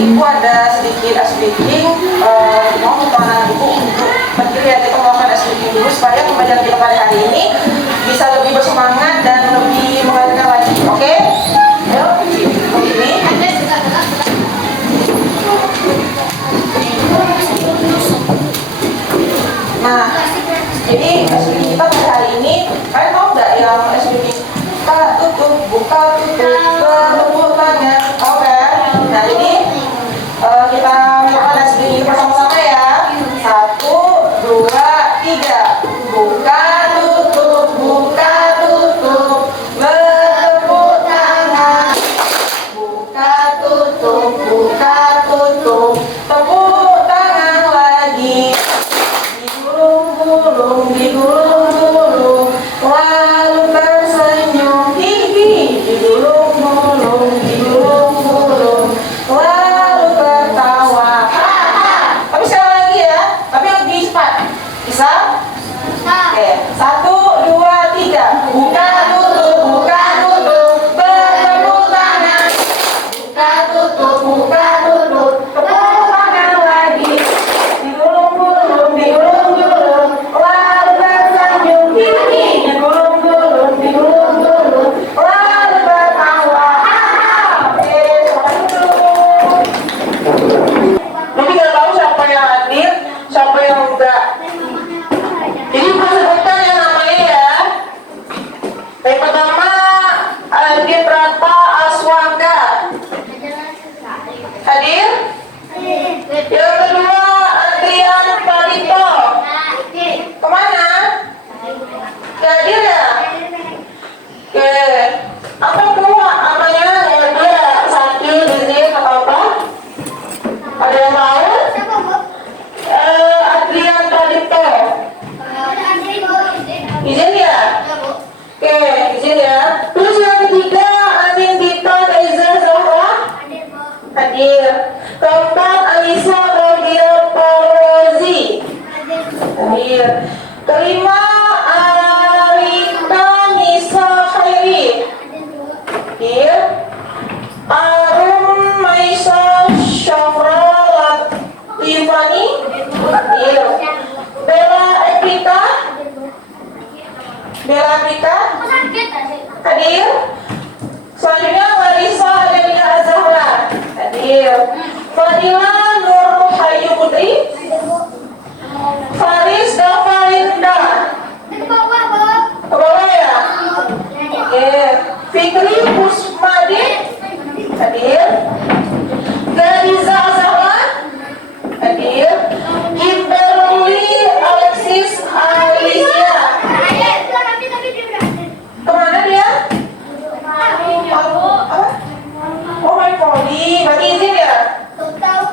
Ibu ada sedikit ice breaking. Mau minta anak Ibu untuk berdiri ya, kita melakukan ice breaking dulu supaya pembelajaran kita pada hari ini bisa lebih bersemangat dan lebih mengalirkan lagi. Oke? Ayo, begini. Nah, jadi ice breaking kita pada hari ini, kalian tahu nggak yang ice breaking kita tutup, buka, tutup, bertepuk tangan, oke? Nah, jadi kita melakukan ice breaking bersama-sama ya. 1, 2, 3. Buka, tutup, buka, tutup, bertepuk tangan. Buka, tutup, buka, tutup, tepuk tangan lagi. Digulung-gulung, digulung-gulung, lalu tersenyum gigi. Digulung-gulung, digulung-gulung, lalu tertawa. Tapi sekali lagi ya, tapi lebih cepat. Bisa? Oke, 1, 2, 3. Buka, tutup, buka, tutup, bertepuk tangan. Buka, tutup, buka, tutup, tepuk tangan lagi. Digulung-gulung, digulung-gulung, lalu tersenyum gigi. Digulung-gulung, digulung-gulung, lalu tertawa. Oke, semangat dulu. Mungkin nggak tahu siapa yang hadir, siapa yang enggak. Jadi gue sebutkan ya namanya ya. Yang pertama Adit Rata Aswaka. Hadir? Yang kedua Adrian Parito. Kemana? Hadir ya? Oke. Apa kedua? Namanya ya dia sakit, izin atau apa? Ada yang tahu? Adrian Parito. Izin ya? Oke, izin ya. Terus yang ketiga Anin Dita Reza Zahra. Hadir. Keempat Alisa Claudia Parozi. Hadir. Kelima Arika Nisa Khairi. Hadir. Arum Maisa Syafra Latifani. Hadir. Bella Ekrita. Bella Ekrita. Hadir. Selanjutnya Larissa Adelia Azahra. Hadir. Fadila Nur Hayu Putri. Faris Davalinda. Ke bawah ya? Oke. Fikri Pusmadi. Hadir. Gadiza Azahra. Hadir. Kimberly Alexis Alicia. Kemana dia? Apa? Oh, main poli. Berarti izin ya? Ya, udah.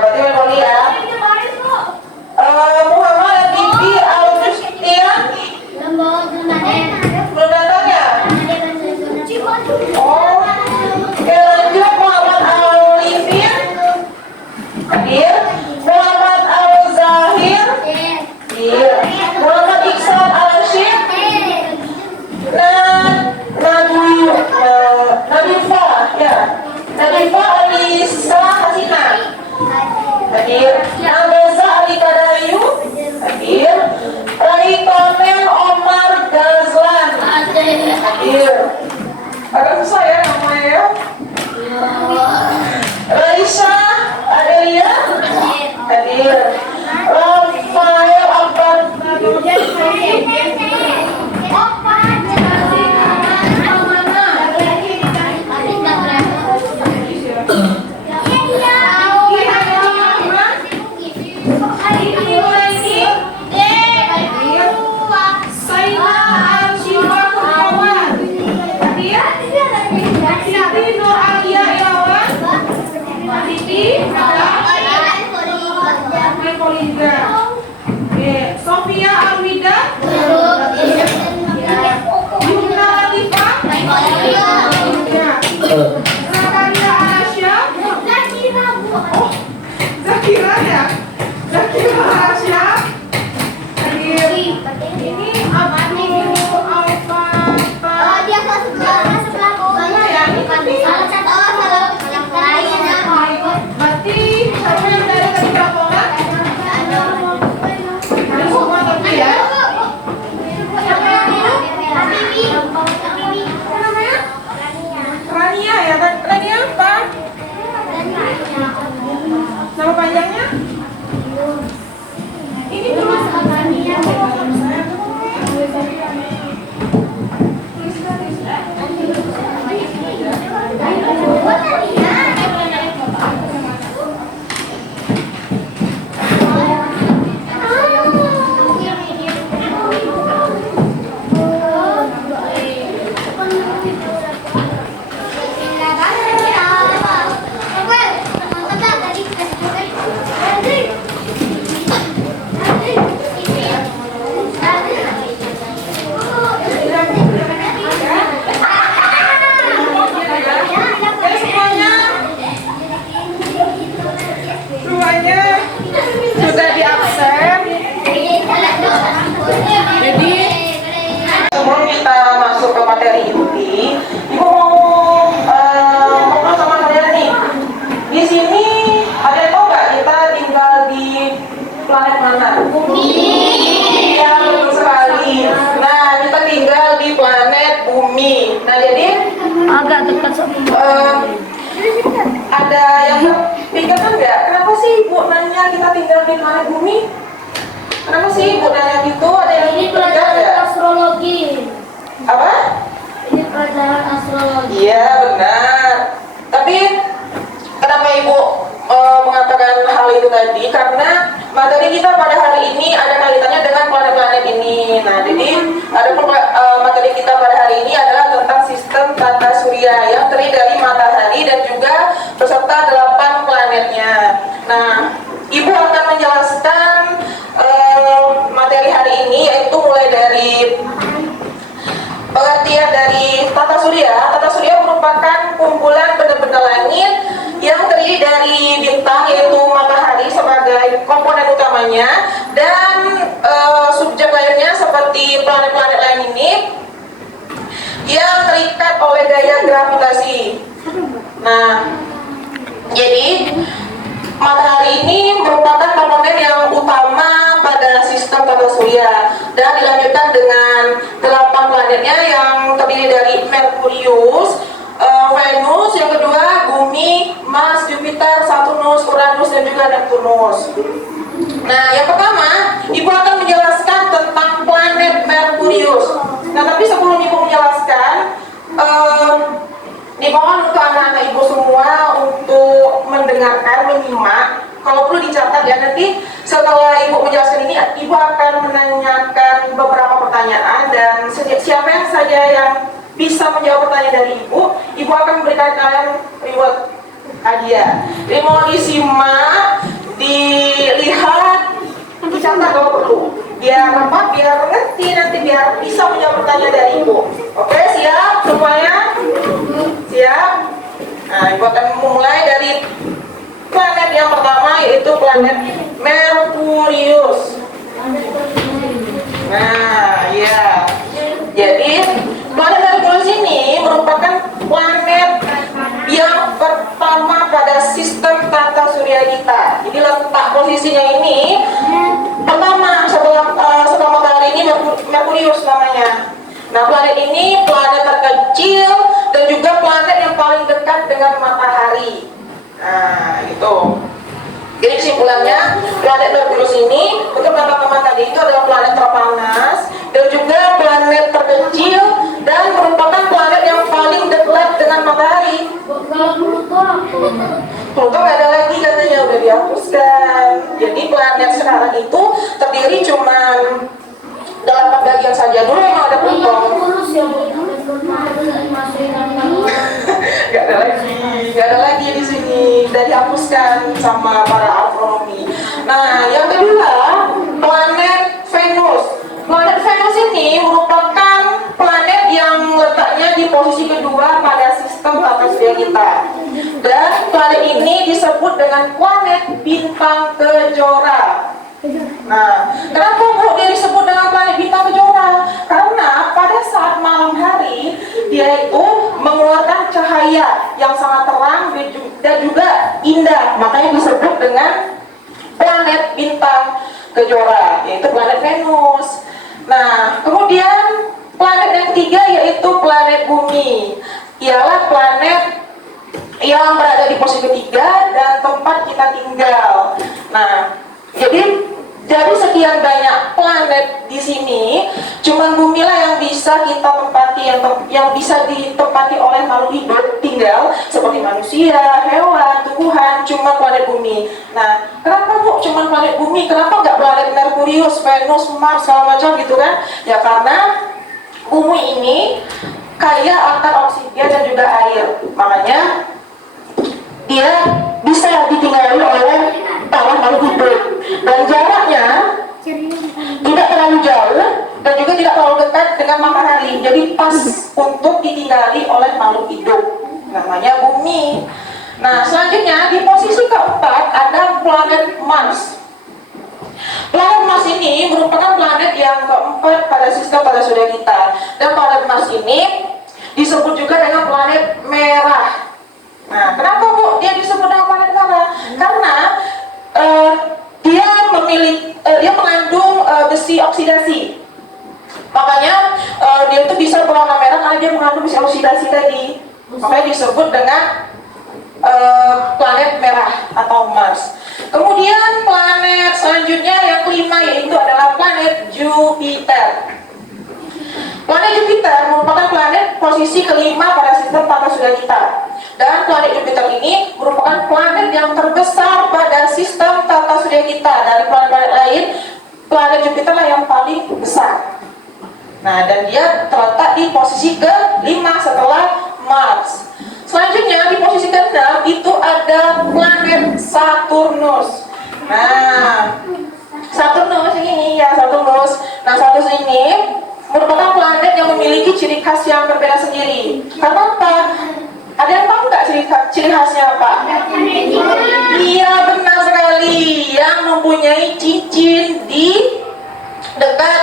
Berarti main poli ya. Muhammad Bibi Augustian. Belum datang? jadi agak dekat sama ada yang terpikirkan nggak? Kenapa sih Ibu nanya kita tinggal di planet bumi? Kenapa sih Ibu nanya gitu? Ada yang ini terpikir pelajaran nggak? astrologi. Apa? Ini pelajaran astrologi. Iya benar. Tapi kenapa Ibu mengatakan hal itu tadi? Karena materi kita pada hari ini ada kaitannya dengan planet-planet ini. Nah, jadi ada materi kita pada hari ini adalah tentang sistem tata surya yang terdiri dari matahari dan juga beserta 8 planetnya. Nah, Ibu akan menjelaskan materi hari ini, yaitu mulai dari pengertian dari tata surya. Tata surya merupakan kumpulan benda-benda langit yang terdiri dari bintang, yaitu matahari sebagai komponen utamanya, dan subjek lainnya seperti planet-planet lain ini yang terikat oleh gaya gravitasi. Nah, jadi matahari ini merupakan komponen yang utama pada sistem tata surya, dan dilanjutkan dengan 8 planetnya yang terdiri dari Merkurius, Venus, yang kedua Bumi, Mars, Jupiter, Saturnus, Uranus, dan juga Neptunus. Nah, yang pertama Ibu akan menjelaskan tentang planet Merkurius. Nah, tapi sebelum Ibu menjelaskan, dimohon untuk anak-anak Ibu semua untuk mendengarkan, menyimak. Kalau perlu dicatat ya, nanti setelah Ibu menjelaskan ini, Ibu akan menanyakan beberapa pertanyaan, dan siapa yang saja yang bisa menjawab pertanyaan dari Ibu akan memberikan kalian reward hadiah. Jadi mohon disimak, dilihat, dicatat kalau perlu. Biar apa? Biar ngerti nanti, biar bisa menjawab pertanyaan dari Ibu. Oke, siap semuanya? Siap? Nah, Ibu akan memulai dari planet yang pertama, yaitu planet Merkurius. Nah, ya. Jadi planet Merkurius ini merupakan planet yang pertama pada sistem tata surya kita. Jadi letak posisinya ini pertama setelah matahari ini Merkurius namanya. Nah, planet ini planet terkecil dan juga planet yang paling dekat dengan matahari. Nah, itu. Jadi kesimpulannya, planet Merkurius ini untuk teman-teman tadi itu adalah planet terpanas dan juga planet terkecil dan merupakan planet yang paling dekat dengan matahari. Kalau Pluto aku. Pluto nggak ada lagi katanya, udah dihapuskan. Jadi planet sekarang itu terdiri cuman 8 bagian saja dulu yang ada Pluto. Urus ya Bu. Gak ada lagi di sini, udah dihapuskan sama para astronomi. Nah, yang kedua, planet Venus. Planet Venus ini merupakan planet yang letaknya di posisi kedua pada sistem tata surya kita. Dan planet ini disebut dengan planet bintang kejora. Nah, kenapa Bu dia disebut dengan planet bintang kejora? Karena pada saat malam hari dia itu mengeluarkan cahaya yang sangat terang dan juga indah, makanya disebut dengan planet bintang kejora, yaitu planet Venus. Nah, kemudian planet yang ketiga yaitu planet Bumi. Ialah planet yang berada di posisi ketiga dan tempat kita tinggal. Nah, jadi dari sekian banyak planet di sini, cuma Bumi lah yang bisa kita tempati, yang bisa ditempati oleh makhluk hidup tinggal seperti manusia, hewan, tumbuhan, cuma planet Bumi. Nah, kenapa Bu cuma planet Bumi? Kenapa nggak planet Merkurius, Venus, Mars, segala macam gitu kan? Ya karena Bumi ini kaya akan oksigen dan juga air, makanya dia bisa ditinggali oleh para makhluk hidup, dan jaraknya tidak terlalu jauh dan juga tidak terlalu dekat dengan matahari, jadi pas untuk ditinggali oleh makhluk hidup, namanya Bumi. Nah, selanjutnya di posisi keempat ada planet Mars. Planet Mars ini merupakan planet yang keempat pada sistem tata surya kita, dan planet Mars ini disebut juga dengan planet merah. Nah, kenapa Bu dia disebut dengan planet merah? Karena dia mengandung besi oksidasi. Makanya dia itu bisa berwarna merah karena dia mengandung besi oksidasi radiasi tadi, makanya disebut dengan planet merah atau Mars. Kemudian planet selanjutnya yang kelima yaitu adalah planet Jupiter. Planet Jupiter merupakan planet posisi kelima pada sistem tata surya kita. Dan planet Jupiter ini merupakan planet yang terbesar pada sistem tata surya kita. Dari planet-planet lain, planet Jupiter lah yang paling besar. Nah, dan dia terletak di posisi ke-5 setelah Mars. Selanjutnya di posisi ke-6 itu ada planet Saturnus. Nah, Saturnus ini ya Saturnus. Nah, Saturnus ini merupakan planet yang memiliki ciri khas yang berbeda sendiri. Karena apa? Ada yang tahu nggak ciri khasnya apa? Iya, benar sekali. Yang mempunyai cincin di dekat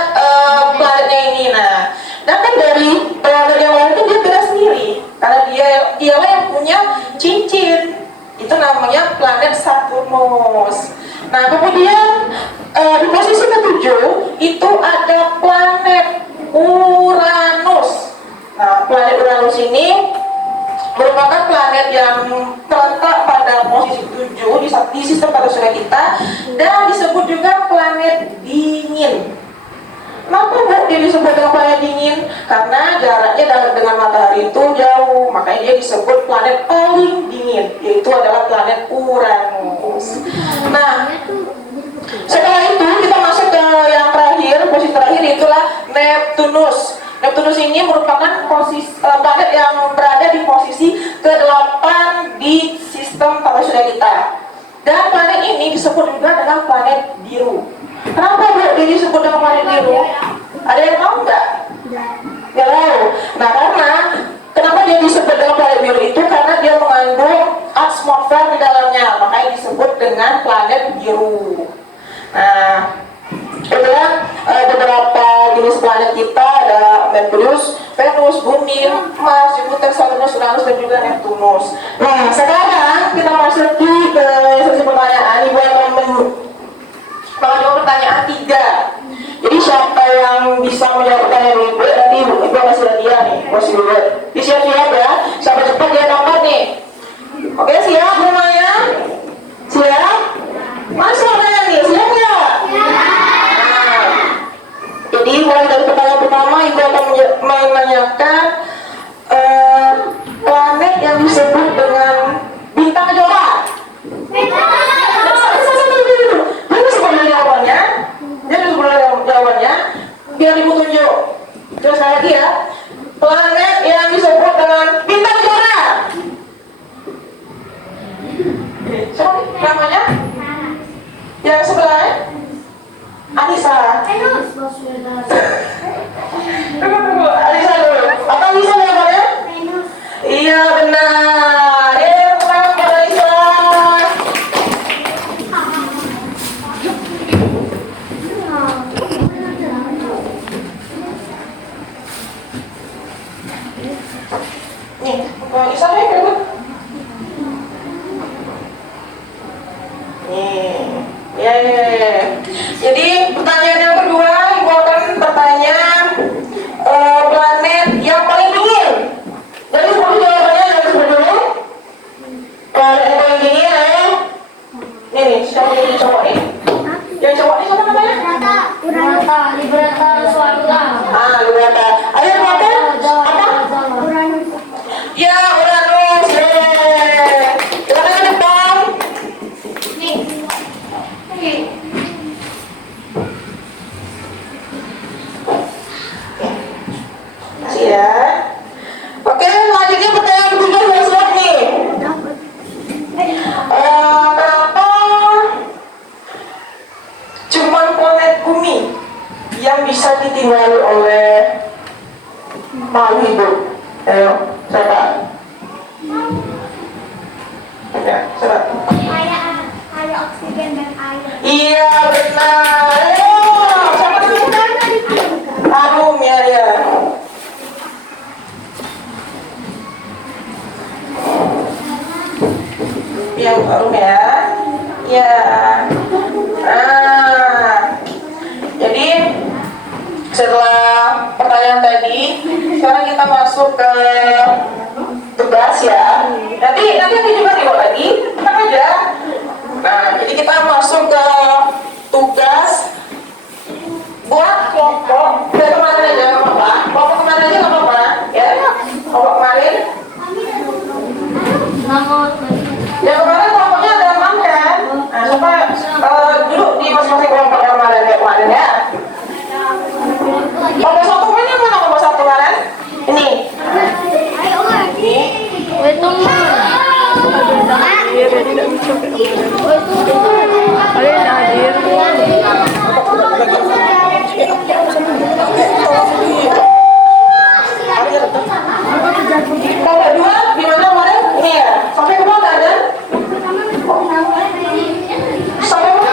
planetnya ini. Nah, dan kan dari planet yang lain itu dia beda sendiri karena dialah yang punya cincin. Itu namanya planet Saturnus. Nah, kemudian di posisi ke-7 itu ada planet Uranus. Nah, planet Uranus ini merupakan planet yang terletak pada posisi 7 di sistem tata surya kita dan disebut juga planet dingin. Kenapa dia disebut dengan planet dingin? Karena jaraknya dengan matahari itu jauh, makanya dia disebut planet paling dingin, yaitu adalah planet Uranus. Nah, setelah itu kita masuk ke yang terakhir, posisi terakhir itulah Neptunus. Neptunus ini merupakan planet yang berada di posisi ke-8 di sistem tata surya kita. Dan planet ini disebut juga dengan planet biru. Kenapa dia disebut dengan planet biru? Ada yang tahu nggak? Nggak tahu. Nah, karena kenapa dia disebut dengan planet biru itu karena dia mengandung atmosfer di dalamnya, makanya disebut dengan planet biru. Nah, itulah beberapa jenis planet kita, ada Merkurius, Venus, Bumi, Mars, Jupiter, Saturnus, Uranus, dan juga Neptunus. Nah, sekarang kita masuk ke sesi pertanyaan. Ibu akan menjawab pertanyaan 3. Jadi siapa yang bisa menjawab pertanyaan Ibu, nanti Ibu kasih hadiah nih, kasih dulu. Siap-siap ya, sampai cepat dia dapat nih. Oke, siap semuanya? Siap? Masuk pertanyaan nih, siap nggak? Jadi mulai dari pertanyaan pertama, Ibu akan menanyakan planet yang disebut dengan bintang kejora. Jadi sebelum jawabannya, biar Ibu tunjuk. Terus sekali lagi ya, planet yang disebut dengan bintang kejora. Siapa namanya? Yang sebelahnya? Anissa. Tunggu, Anissa dulu. Apa Anissa jawabannya? Iya, benar. Selamat Anissa. Nih, Anissa nih kan? Nih, ya. Jadi pertanyaan yang kedua, Ibu akan bertanya planet yang paling dingin. Jadi sebelum jawabannya dari sebelumnya, planet yang paling dingin nih, siapa yang cowok nih? Yang cowok nih siapa namanya? Librata Suarga. Librata. Ayo Librata, apa? Uranus. Ya, Uranus. Silakan ke depan. Nih. Masih ya. Oke, selanjutnya pertanyaan ketiga saya siap nih. Kenapa cuman planet Bumi yang bisa ditinggali oleh makhluk hidup? Ayo, siapa? Ya, siapa? Ada oksigen dan air. Iya, benar. Ayo, siapa dulu kan? Harum ya. Yang harum ya. Ya. Nah, jadi setelah pertanyaan tadi, sekarang kita masuk ke tugas ya. Nanti juga dibawa lagi, tenang aja. Nah, jadi kita masuk ke tugas buat kelompok. Udah kemarin aja nggak apa-apa. Kelompok kemarin aja nggak apa-apa, ya. Kelompok kemarin. Yang kemarin kelompoknya ada 6 kan? Nah, coba duduk di masing-masing kelompok yang kemarin ya. Kelompok satu ini mana kelompok satu kemarin? Ini. Kelompok dua di mana kemarin? Ini ya. Sampai kemana nggak ada? Sampai mana?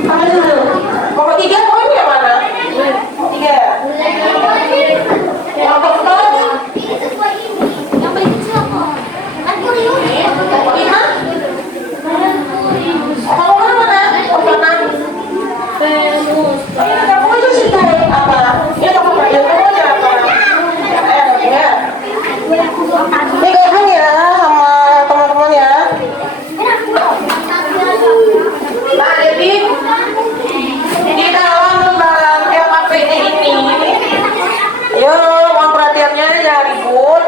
Sampai dulu. Kelompok tiga ini yang mana? Tiga. Kelompok empat. Kelompok lima. Kelompok mana? Kelompok enam. Kamu aja situ apa? Ini kelompok bagian kamu aja apa? Ya. Ini gabung ya sama teman-teman ya. Nah, jadi di dalam lembaran LKPD ini, ayo mohon perhatiannya jangan ribut.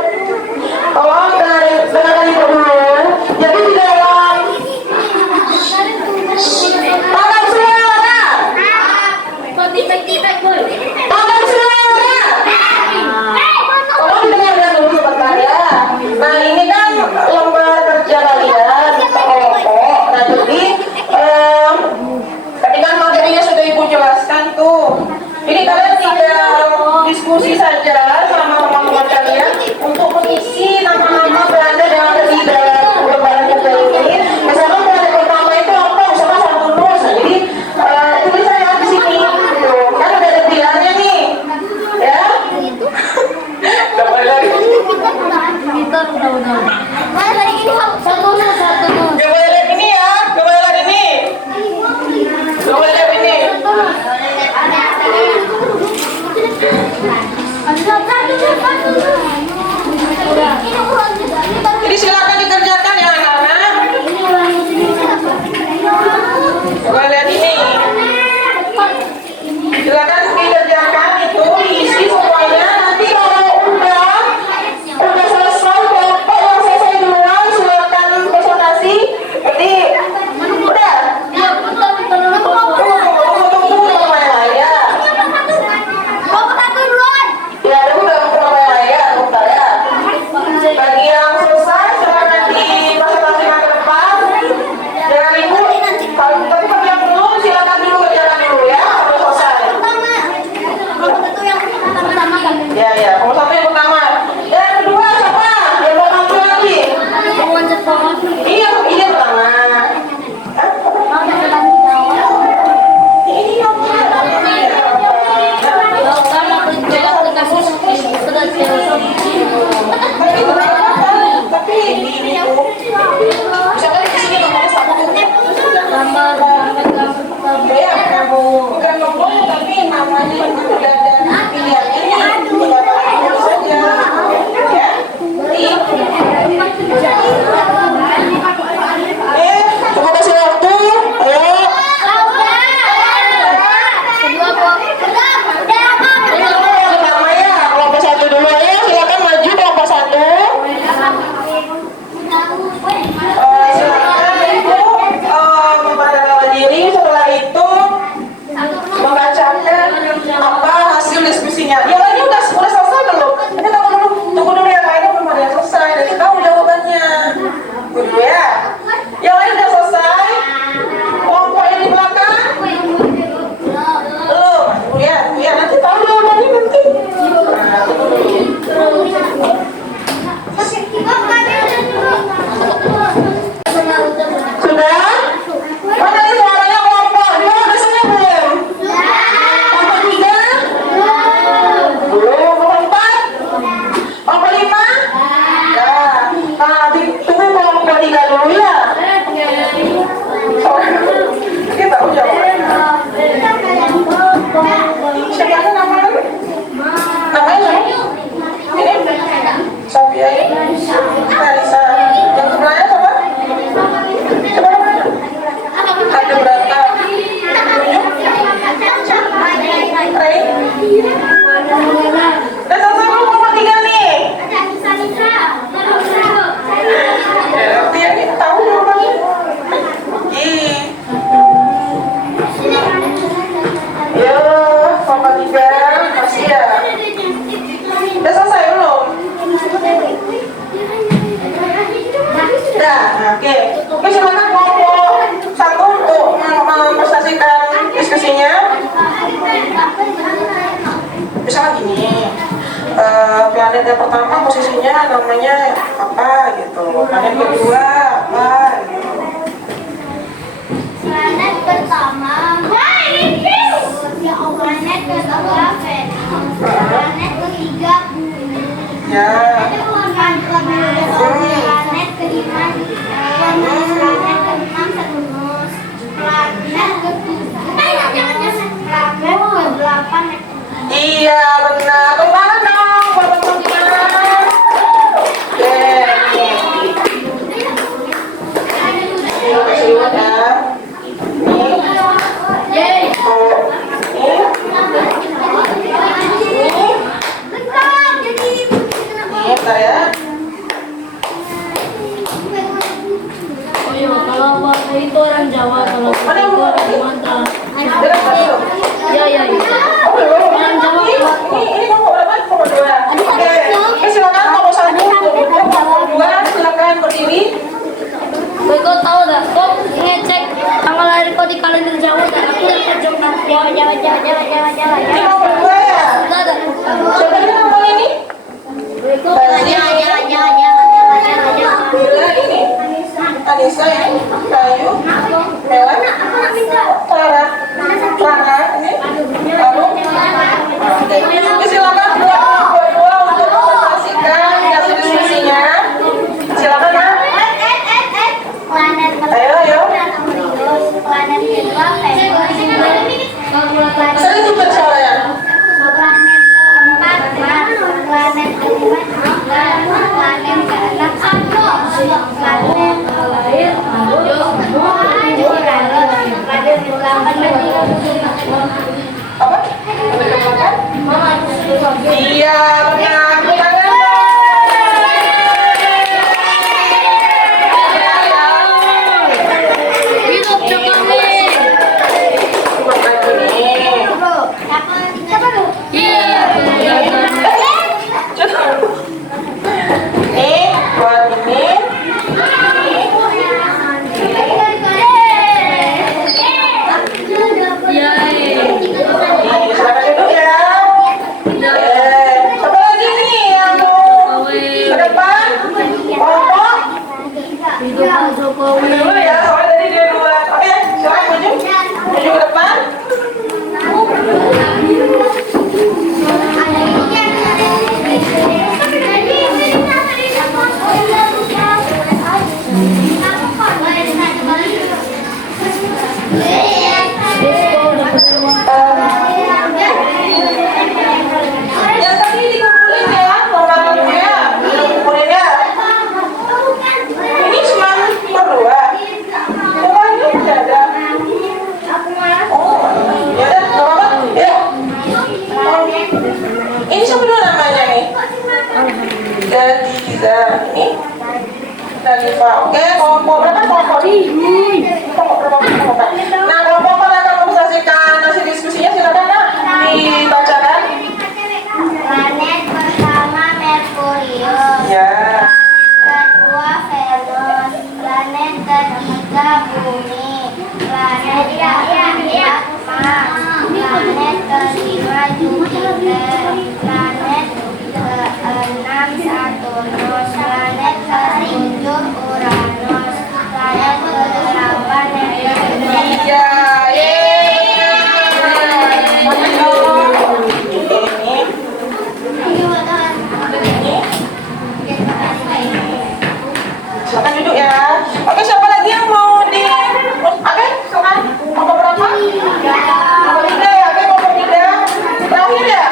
Tolong dengarkan ibu dulu. Jadi di dalam tolong suara. Tolong suara. Tolong didengarkan dulu sebentar ya. Nah, ini kan lembar kerja kalian kelompok. Nah, jadi tadi kan materinya sudah ibu jelaskan tuh. Ini kalian tinggal diskusi saja sama teman-teman kalian untuk mengisi nama-nama berada yang ada di dalam lembaran kerja ini. Misalkan berada pertama itu apa? Misalkan satu nus. Nah, jadi tulis saya di sini. Gitu. Kan udah ada pilihannya nih, ya. Kembali lagi. Sofia ini Kalisa. Yang sebelahnya siapa? Coba namanya. Ada berapa? Ray. Udah selesai belum kelompok 3 nih? Sofia ini tahu jawabannya. Ih. Ya, kelompok 3 masih ya. Udah selesai belum? Udah, oke. Oke, silakan kelompok 1 untuk mempresentasikan diskusinya. Misalnya gini, planet yang pertama posisinya namanya apa gitu, planet kedua apa gitu. Planet pertama planet kedua Venus, planet ketiga Bumi, Ya. planet kelima Venus, planet keenam Saturnus, planet ketujuh planet ke-8 Iya benar, tepuk tangan dong buat teman-teman. Oke, nih. Kasih lihat ya. Nih. Oh, ini. Ini, bentar ya. Oh iya, kalau warna itu orang Jawa, kalau Mana yang itu mau orang ini? Sumatera. Udah, belum? Iya, iya, iya. Oh, belum. Orang Jawa Ini kelompok berapa? Kelompok 2. Oke. Oke, silakan kelompok 1, kelompok 2, silakan berdiri. Boy, kau tahu gak? Kau ngecek tanggal lahir kau di kalender Jawa dan aku udah terjemah. Jawa. Ini kelompok 2 ya? Sudah ada. Siapa ini namanya ini? Boy, kau Bila ini? Anissa ya? Kayu? Mela? Clara? Rana? Ini? Lalu? Oke. Oke, silakan kelompok 2 untuk mempresentasikan hasil diskusinya. Silakan ya. Planet Ayo, ayo. planet kedua Venus, Saya juga suaranya. planet keempat Mars, planet kelima Jupiter, planet keenam Saturnus, planet lahir. Uranus, planet ke-8 Apa? Iya, benar. Bukannya Hidup Jokowi. bukan ini. Iya. Nih, buat ini. Iya. Nih, silakan duduk ya. Siapa lagi nih yang mau ke depan? Kelompok? Hidup Jokowi. Dulu ya, soalnya tadi dia duluan. Oke, silakan maju. Maju ke depan. Yang tadi dikumpulin ya, nomor-nomornya. Dikumpulin ya. Ini cuma berdua. Yang lainnya tidak ada. Oh, ya udah, nggak apa-apa. Ya. Oh, ini siapa dulu namanya nih? Dadiza. Ini Dadiva. Oke, kelompok berapa kelompok? Kelompok berapa kelompok? Nah, kelompok kan akan mempresentasikan hasil diskusinya. Silakan Nak, dibacakan. Planet pertama Merkurius, Ya. kedua Venus, planet ketiga Bumi, planet keempat Mars, planet kelima Jupiter, planet keenam Saturnus, planet ketujuh Uranus, planet ke-8 Neptunus. Iya, yeay. Masya Allah. Silakan duduk ya. Oke, siapa lagi yang mau di? Oke, silakan. Kelompok berapa? Kelompok 3 ya. Oke, kelompok 3. Terakhir ya.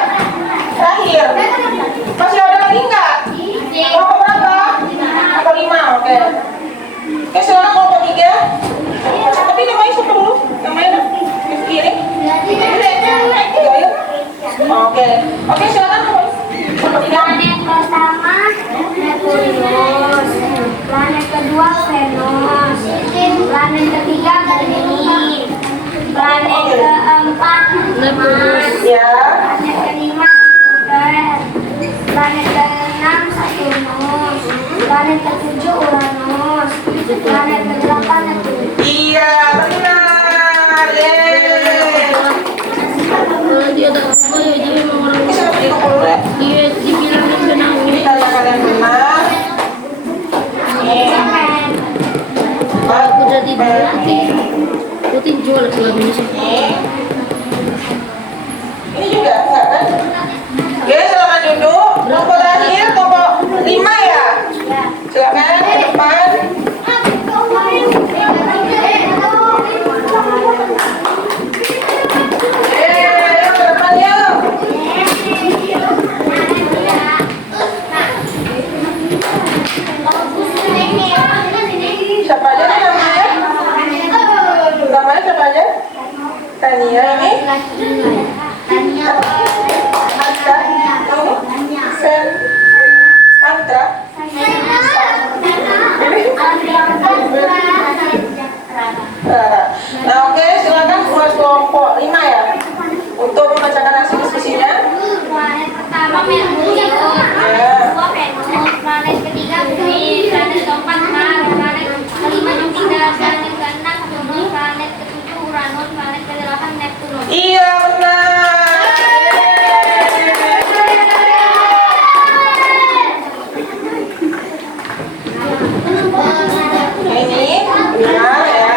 kedua Venus. Planet ketiga Bumi. Planet keempat Mars. Ya. Planet kelima Jupiter. Planet keenam Saturnus. Planet ketujuh Uranus. Planet kedelapan Neptunus. Iya, benar. Yeay. Kalau dia tak apa ya dia memang orang Ini sudah dikumpul dulu ya. dia dibilangin benar. Ini karena kalian benar. Nih. Aku udah dibilangin. Putin jual kalau bisa. Ini juga enggak kan? Oke, silakan duduk. Kelompok terakhir kelompok 5 ya. Silakan ke depan. Yuk ke depan yuk. Siapa aja nih namanya? Namanya siapa aja? Tania ini. Anta. Sen. Antra. Rara. Nah, oke, silakan buat kelompok 5 ya. Untuk membacakan hasil diskusinya. Planet pertama Merkurius, planet kedua Venus, planet ketiga Bumi, planet keempat Mars, planet kelima Jupiter, planet keenam Saturnus, planet ketujuh Uranus, planet kedelapan Neptunus. Iya, benar. Ini benar ya.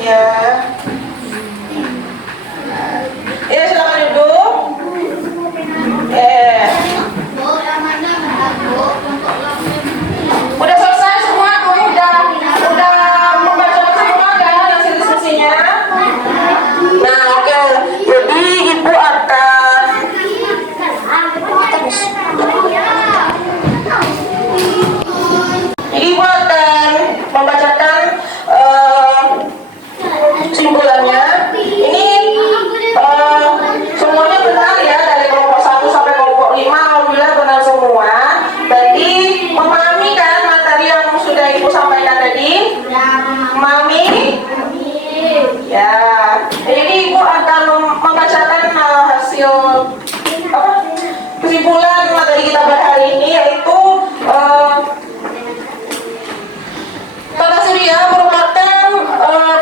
Ya. Ya, silakan duduk. Udah selesai semua tuh, udah membaca semua kan hasil diskusinya. Nah, oke. Jadi ibu akan membacakan kesimpulannya. Ini semuanya benar ya, dari kelompok 1 sampai kelompok 5 alhamdulillah benar semua. Berarti memahami kan materi yang sudah ibu sampaikan tadi? Memahami? Ya. Jadi ibu akan membacakan hasil apa? Kesimpulan materi kita pada hari ini, yaitu tata surya merupakan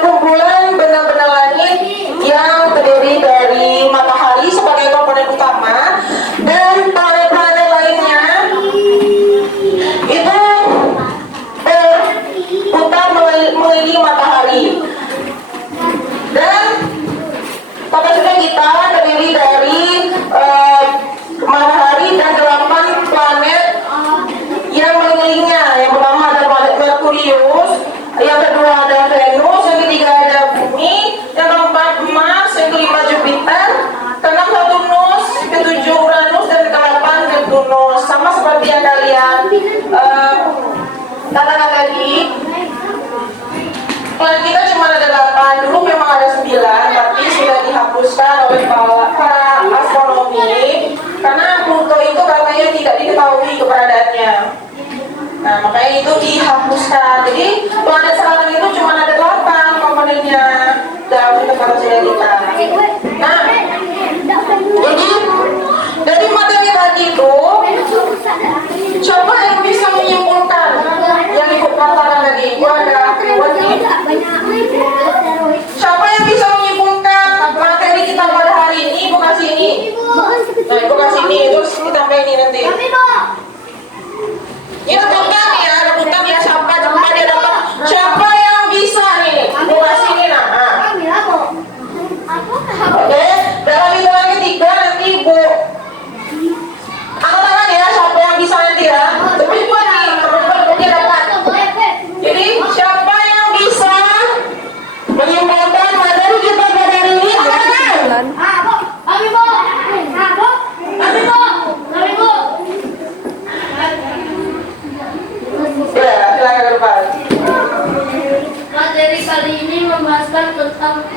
kumpulan benda-benda langit yang terdiri dari matahari sebagai komponen utama dan planet-planet lainnya itu berputar mengelilingi matahari. Dan tata surya kita terdiri dari matahari dan 8 planet yang mengelilinginya. Yang pertama ada planet Merkurius, yang kedua ada Venus, yang ketiga ada Bumi, yang keempat Mars, yang kelima Jupiter, keenam Saturnus, ketujuh Uranus, dan kedelapan Neptunus. Sama seperti yang kalian katakan tadi, planet kita cuma ada 8, dulu memang ada 9, tapi sudah dihapuskan oleh para astronomi karena Pluto itu katanya tidak diketahui keberadaannya. Nah, makanya itu dihapuskan. Jadi planet sekarang itu cuma ada 8 komponennya dalam tata surya kita. Nah, jadi dari materi tadi itu, coba yang bisa menyimpulkan yang ibu katakan tadi. Ibu ada keluar nih. Siapa yang bisa menyimpulkan materi kita pada hari ini? Ibu kasih ini. Nah, ibu kasih ini, terus ditambah ini nanti. Ini rebutan ya, rebutan ya, siapa cepat dia dapat. Siapa yang bisa nih? Ibu kasih ini, nah. Oke, dalam hitungan ketiga nanti ibu angkat tangan ya, siapa yang bisa nanti ya.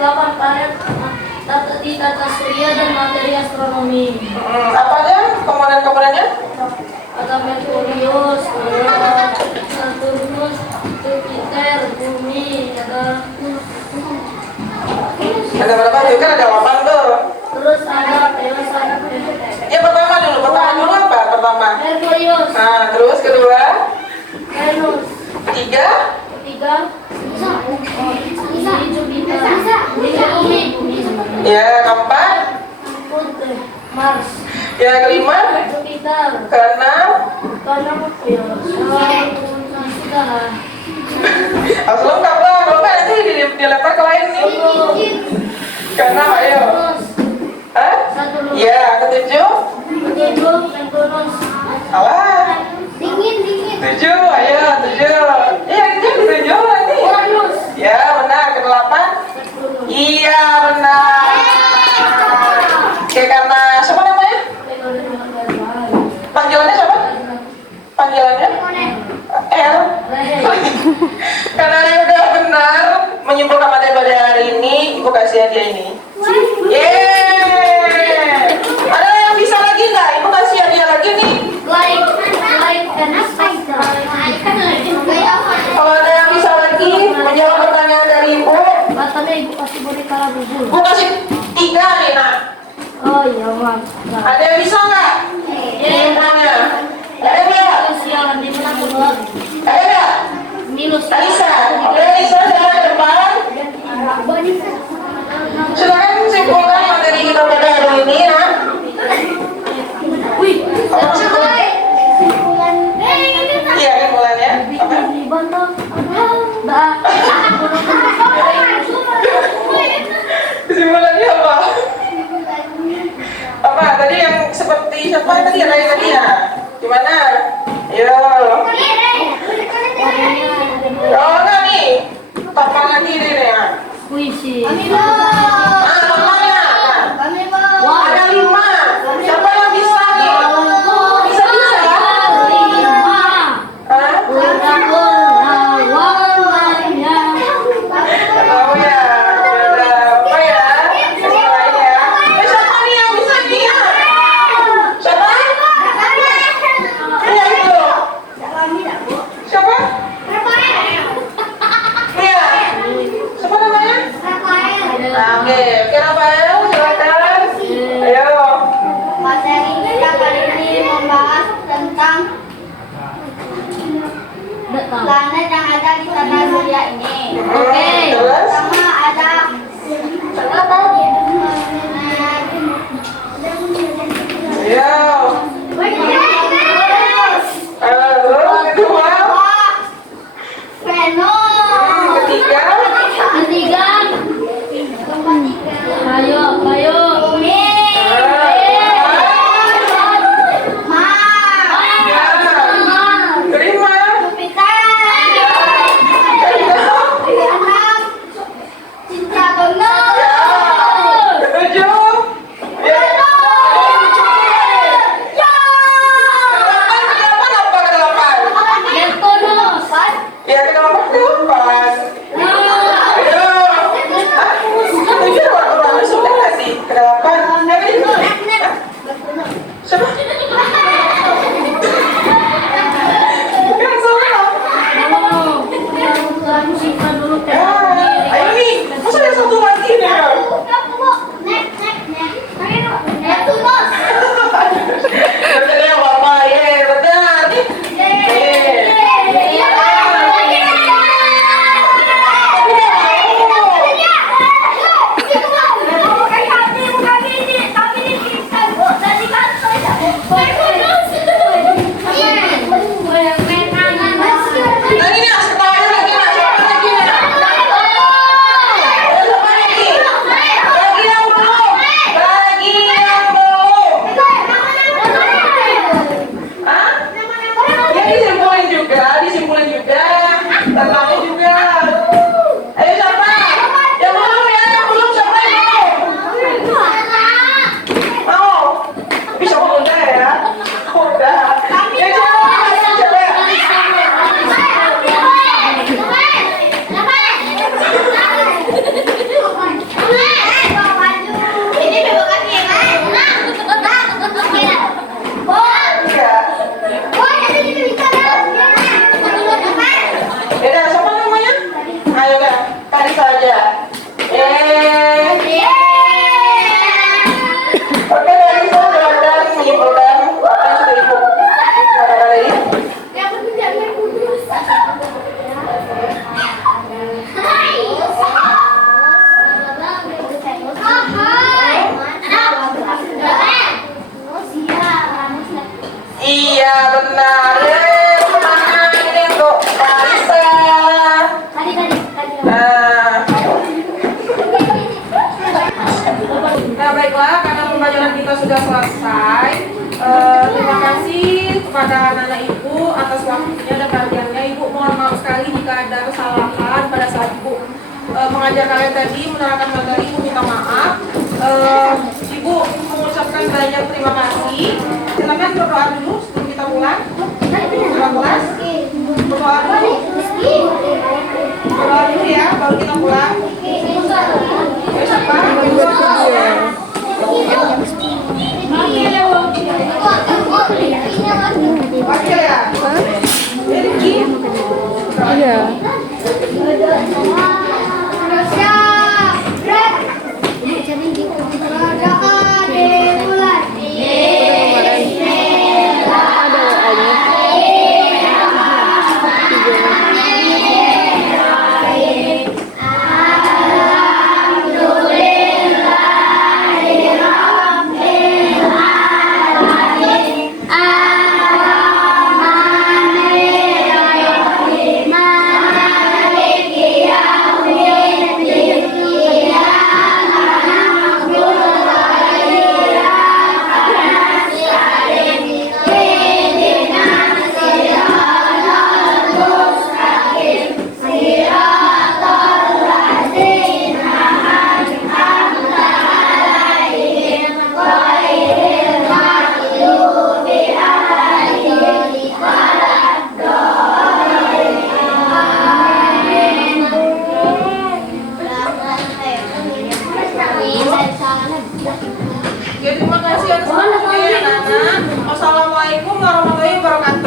8 planet di tata surya dan materi astronomi. Apa aja komponen-komponennya? Ada Merkurius, Saturnus, Jupiter, Bumi, ada Berapa tuh? Kan ada 8 tuh. terus ada Ya pertama dulu apa? Pertama. Merkurius, Nah, terus kedua, Venus, ketiga, ketiga Jupiter, Bumi, ya keempat, Mars, ya kelima, Jupiter, keenam. keenam ya sudah lah. Harus lengkap lah, kalau nggak nanti dilempar ke lain nih. Keenam, ayo. Terus Hah? Saturnus, Ya, ketujuh. ketujuh Neptunus, Alah. Dingin. 7, ayo 7. Iya, itu 7 nanti. Uranus, Ya, benar. Ke-8. Neptunus, Iya, benar. Oke, karena siapa namanya? Panggilannya siapa? Panggilannya? L. Karena dia udah benar menyimpulkan materi pada hari ini, Ibu kasih hadiah ini. Yeay. Ada yang bisa lagi nggak? Ibu kasih hadiah lagi nih. like and subscribe. Kalau ada yang bisa lagi menjawab pertanyaan dari Ibu, Katanya ibu kasih boneka Labubu. Ibu kasih 3 nih, nak. Oh iya, Mak. Ada yang bisa nggak? Semuanya. Ada nggak? Sialan di mana tuh? Ada nggak? Minus. Alisa. Oke, Alisa, silakan ke depan. Silakan simpulkan materi kita pada hari ini, nak. Wih. Iya, simpulannya. Apa? Dibantah. Dah. Kesimpulannya apa? Apa? Tadi yang seperti siapa tadi ya? Kayak tadi ya? Gimana? Yo. Oh, enggak nih. Topan lagi nih ya. Puisi. Ah, topannya. Wah. Ada 5. Siapa yang bisa nih? Bisa? Hah? Tahu ya? Ada apa ya? Yang lain ya? Siapa nih yang bisa nih ya? Siapa? Iya itu. Siapa? Iya. Siapa namanya? Nah, oke, Rafael, silakan. Ayo. Materi kita kali ini membahas tentang planet yang ada di tata surya ini. Oke. Terus? Pertama ada Apa? Ayo. Terus kedua. Venus. Ketiga. Ketiga. Ayo. Bumi. Mars. Ya. Kelima. Jupiter. Keenam, Saturnus. Ketujuh. Ya. Kedelapan apa kedelapan? Neptunus. Ya kedelapan. Ayo. nggak ada kesalahan pada saat Ibu mengajar kalian tadi, menerangkan materi. Ibu minta maaf. Ibu mengucapkan banyak terima kasih. Silakan berdoa dulu sebelum kita mulai. Kelas berdoa dulu. Berdoa dulu ya, baru kita pulang. Ya, siapa? Wakil ya? Rifki? Iya. Ya, terima kasih atas waktunya ya, anak-anak. Wassalamualaikum warahmatullahi wabarakatuh.